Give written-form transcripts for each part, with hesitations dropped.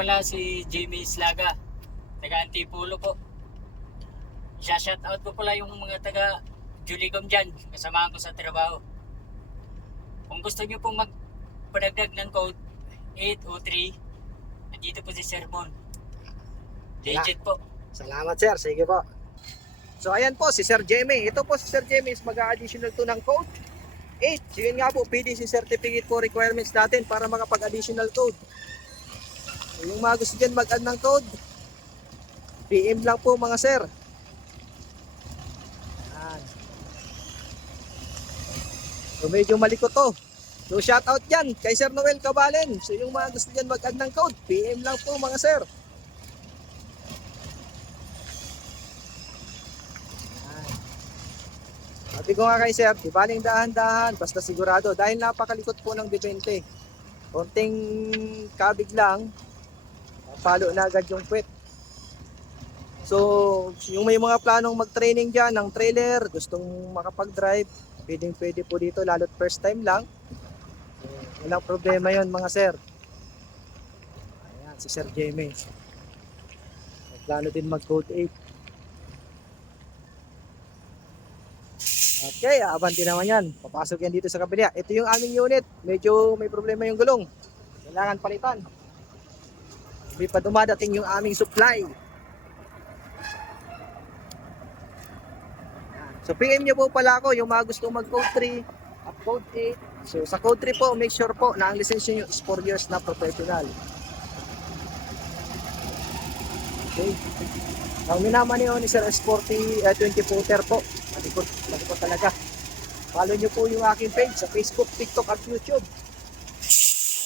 pala si Jimmy Islaga, taga Antipolo po. Shout out po pala yung mga taga Julicom dyan, kasamahan ko sa trabaho. Kung gusto nyo pong magpadagdag ng code 803, nandito po si Sir Mon. Legit po. Salamat sir, sige po. So ayan po si Sir Jimmy. Ito po si Sir Jimmy is mag-additional to ng code 8. So yun nga po, PDC certificate po requirements natin para makapag-additional code. So yung mga gusto dyan mag-add ng code, PM lang po mga sir. Ayan. So medyo malikot to. So shout out dyan kay Sir Noel Cabalen. So yung mga gusto dyan mag-add ng code, PM lang po mga sir. Sabi ko nga kay sir, di baling dahan-dahan, basta sigurado. Dahil napakalikot po ng D20. Konting kabig lang, palo na agad yung puwet. So, yung may mga planong mag-training dyan ng trailer, gustong makapag-drive, pwede po dito, lalo't first time lang. Walang problema yon mga sir. Ayan, si Sir Jamie. Plano din mag-code 8. Okay, abanti naman yan. Papasok yan dito sa kabila. Ito yung aming unit. Medyo may problema yung gulong. Kailangan palitan. Hindi pa dumadating yung aming supply. So PM nyo po pala ako yung mga gusto mag-code 3 at code 8. So sa code 3 po, make sure po na ang lisensya nyo is 4 years na professional. Okay. Ang minaman nyo ni Sir S40 20 footer po. Malikot talaga. Follow nyo po yung aking page sa Facebook, TikTok at YouTube.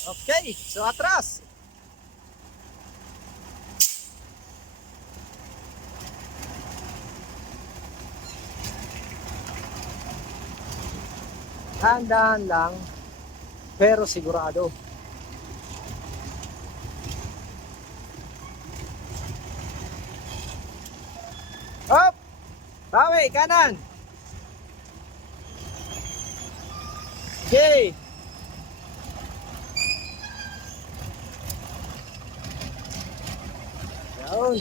Okay, so atras. Dahan-dahan lang, pero sigurado. Hop! Bawi, kanan! Okay! Down!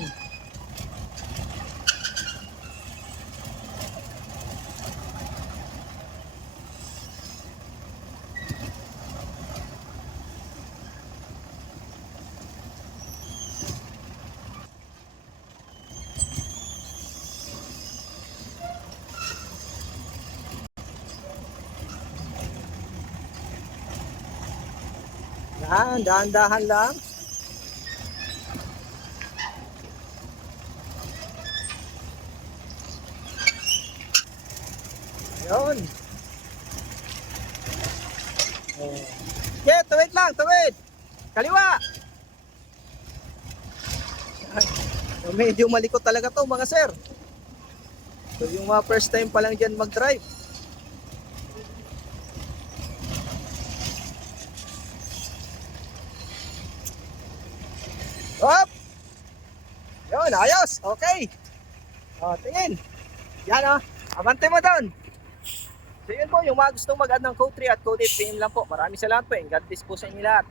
Yan, dahan-dahan lang. Yun. Okay, tuwid lang, tuwid. Kaliwa. Yan. Medyo malikot talaga to mga sir. So yung mga first time pa lang dyan mag-drive. Hop! Yun, ayos. Okay. O, tingin. Yan o. Abante mo doon. So yun po, yung mga gustong mag-add ng code 3 at code 8 PM lang po. Maraming salamat po. God bless po sa inyo lahat.